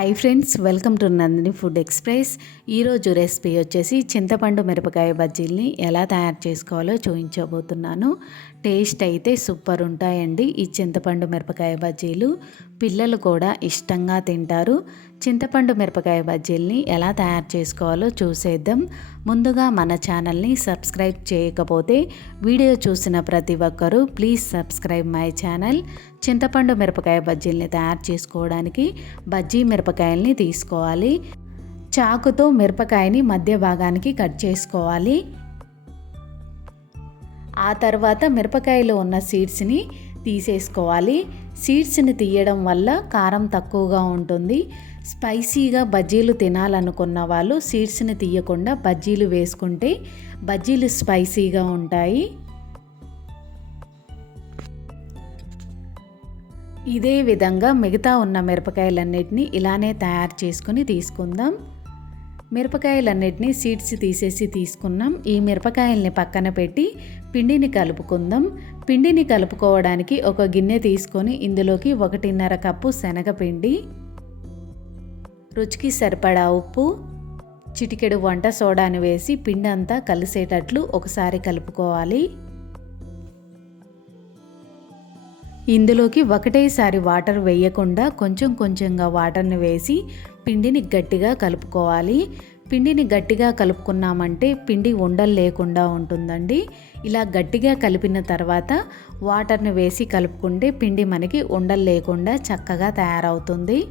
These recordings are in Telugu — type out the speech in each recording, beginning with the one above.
Hi friends welcome to Nandini food express ఈరోజు రెసిపీ వచ్చేసి చింతపండు మిరపకాయ బజ్జీల్ని ఎలా తయారు చేసుకోవాలో చూపించబోతున్నాను టేస్ట్ అయితే సూపర్ ఉంటాయండి. ఈ చింతపండు మిరపకాయ బజ్జీలు పిల్లలు కూడా ఇష్టంగా తింటారు. చింతపండు మిరపకాయ బజ్జీల్ని ఎలా తయారు చేసుకోవాలో చూసేద్దాం. ముందుగా మన ఛానల్ని సబ్స్క్రైబ్ చేయకపోతే వీడియో చూసిన ప్రతి ఒక్కరూ ప్లీజ్ సబ్స్క్రైబ్ మై ఛానల్. చింతపండు మిరపకాయ బజ్జీల్ని తయారు చేసుకోవడానికి బజ్జీ మిరపకాయల్ని తీసుకోవాలి. చాకుతో మిరపకాయని మధ్య భాగానికి కట్ చేసుకోవాలి. ఆ తర్వాత మిరపకాయలో ఉన్న సీడ్స్ని తీసేసుకోవాలి. సీడ్స్ని తీయడం వల్ల కారం తక్కువగా ఉంటుంది. స్పైసీగా బజ్జీలు తినాలనుకున్న వాళ్ళు సీడ్స్ని తీయకుండా బజ్జీలు వేసుకుంటే బజ్జీలు స్పైసీగా ఉంటాయి. ఇదే విధంగా మిగతా ఉన్న మిరపకాయలన్నిటిని ఇలానే తయారు చేసుకుని తీసుకుందాం. మిరపకాయలన్నిటినీ సీడ్స్ తీసేసి తీసుకున్నాం. ఈ మిరపకాయల్ని పక్కన పెట్టి పిండిని కలుపుకుందాం. పిండిని కలుపుకోవడానికి ఒక గిన్నె తీసుకొని ఇందులోకి ఒకటిన్నర కప్పు శనగపిండి రుచికి సరిపడా ఉప్పు చిటికెడు వంట సోడాని వేసి పిండి అంతా కలిసేటట్లు ఒకసారి కలుపుకోవాలి. ఇందులోకి ఒకటేసారి వాటర్ వేయకుండా కొంచెం కొంచెంగా వాటర్ని వేసి పిండిని గట్టిగా కలుపుకోవాలి. పిండిని గట్టిగా కలుపుకున్నామంటే పిండి ఉండలు లేకుండా ఉంటుందండి. ఇలా గట్టిగా కలిపిన తర్వాత వాటర్ని వేసి కలుపుకుంటే పిండి మనకి ఉండలు లేకుండా చక్కగా తయారవుతుంది.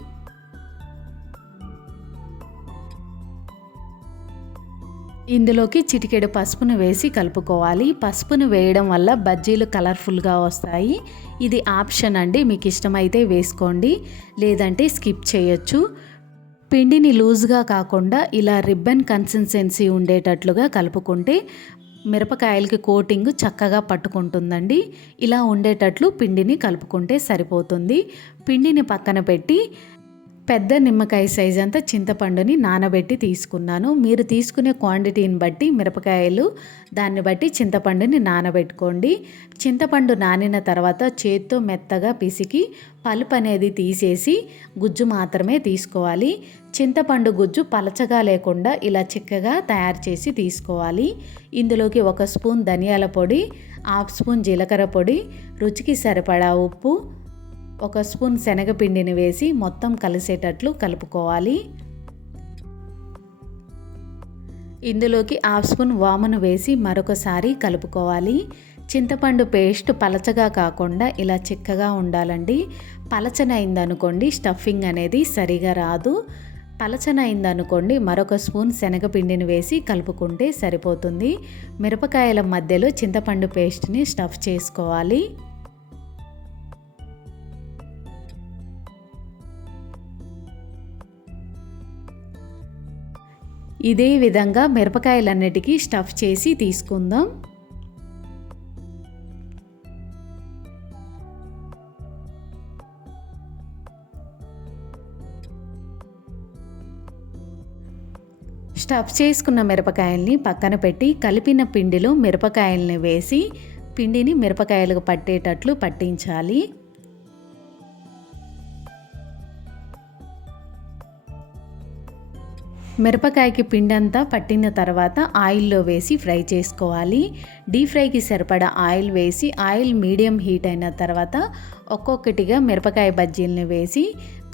ఇందులోకి చిటికెడు పసుపును వేసి కలుపుకోవాలి. పసుపును వేయడం వల్ల బజ్జీలు కలర్ఫుల్గా వస్తాయి. ఇది ఆప్షన్ అండి. మీకు ఇష్టమైతే వేసుకోండి. లేదంటే స్కిప్ చేయొచ్చు. పిండిని లూజ్గా కాకుండా ఇలా రిబ్బన్ కన్సిస్టెన్సీ ఉండేటట్లుగా కలుపుకుంటే మిరపకాయలకి కోటింగ్ చక్కగా పట్టుకుంటుందండి. ఇలా ఉండేటట్లు పిండిని కలుపుకుంటే సరిపోతుంది. పిండిని పక్కన పెట్టి పెద్ద నిమ్మకాయ సైజ్ అంతా చింతపండుని నానబెట్టి తీసుకున్నాను. మీరు తీసుకునే క్వాంటిటీని బట్టి మిరపకాయలు దాన్ని బట్టి చింతపండుని నానబెట్టుకోండి. చింతపండు నానిన తర్వాత చేత్తో మెత్తగా పిసికి పలుపు అనేది తీసేసి గుజ్జు మాత్రమే తీసుకోవాలి. చింతపండు గుజ్జు పలచగా లేకుండా ఇలా చిక్కగా తయారు చేసి తీసుకోవాలి. ఇందులోకి ఒక స్పూన్ ధనియాల పొడి హాఫ్ స్పూన్ జీలకర్ర పొడి రుచికి సరిపడా ఉప్పు ఒక స్పూన్ శనగపిండిని వేసి మొత్తం కలిసేటట్లు కలుపుకోవాలి. ఇందులోకి హాఫ్ స్పూన్ వామును వేసి మరొకసారి కలుపుకోవాలి. చింతపండు పేస్ట్ పలచగా కాకుండా ఇలా చిక్కగా ఉండాలండి. పలచనైందనుకోండి స్టఫింగ్ అనేది సరిగా రాదు. పలచనైందనుకోండి మరొక స్పూన్ శనగపిండిని వేసి కలుపుకుంటే సరిపోతుంది. మిరపకాయల మధ్యలో చింతపండు పేస్ట్ని స్టఫ్ చేసుకోవాలి. ఇదే విధంగా మిరపకాయలన్నిటికీ స్టఫ్ చేసి తీసుకుందాం. స్టఫ్ చేసుకున్న మిరపకాయల్ని పక్కన పెట్టి కలిపిన పిండిలో మిరపకాయల్ని వేసి పిండిని మిరపకాయలకు పట్టేటట్లు పట్టించాలి. మిరపకాయకి పిండంతా పట్టిన తర్వాత ఆయిల్లో వేసి ఫ్రై చేసుకోవాలి. డీప్ ఫ్రైకి సరిపడా ఆయిల్ వేసి ఆయిల్ మీడియం హీట్ అయిన తర్వాత ఒక్కొక్కటిగా మిరపకాయ బజ్జీలను వేసి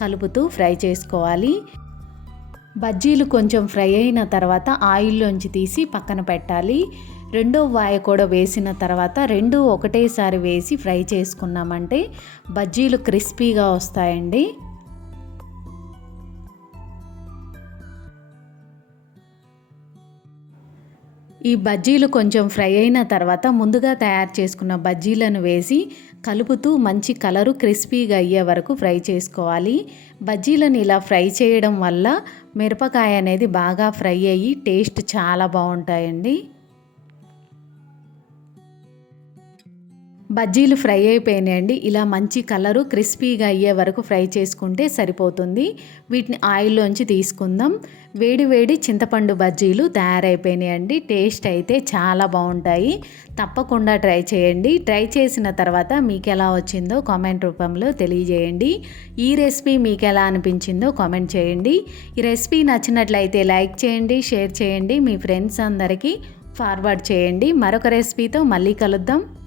కలుపుతూ ఫ్రై చేసుకోవాలి. బజ్జీలు కొంచెం ఫ్రై అయిన తర్వాత ఆయిల్లోంచి తీసి పక్కన పెట్టాలి. రెండో వాయ కూడా వేసిన తర్వాత రెండు ఒకటేసారి వేసి ఫ్రై చేసుకున్నామంటే బజ్జీలు క్రిస్పీగా వస్తాయండి. ఈ బజ్జీలు కొంచెం ఫ్రై అయిన తర్వాత ముందుగా తయారు చేసుకున్న బజ్జీలను వేసి కలుపుతూ మంచి కలరు క్రిస్పీగా అయ్యే వరకు ఫ్రై చేసుకోవాలి. బజ్జీలను ఇలా ఫ్రై చేయడం వల్ల మిరపకాయ అనేది బాగా ఫ్రై అయ్యి టేస్ట్ చాలా బాగుంటాయండి. బజ్జీలు ఫ్రై అయిపోయినాయండి. ఇలా మంచి కలరు క్రిస్పీగా అయ్యే వరకు ఫ్రై చేసుకుంటే సరిపోతుంది. వీటిని ఆయిల్లోంచి తీసుకుందాం. వేడి వేడి చింతపండు బజ్జీలు తయారైపోయినాయండి. టేస్ట్ అయితే చాలా బాగుంటాయి. తప్పకుండా ట్రై చేయండి. ట్రై చేసిన తర్వాత మీకు ఎలా వచ్చిందో కామెంట్ రూపంలో తెలియజేయండి. ఈ రెసిపీ మీకు ఎలా అనిపించిందో కామెంట్ చేయండి. ఈ రెసిపీ నచ్చినట్లయితే లైక్ చేయండి షేర్ చేయండి. మీ ఫ్రెండ్స్ అందరికీ ఫార్వర్డ్ చేయండి. మరొక రెసిపీతో మళ్ళీ కలుద్దాం.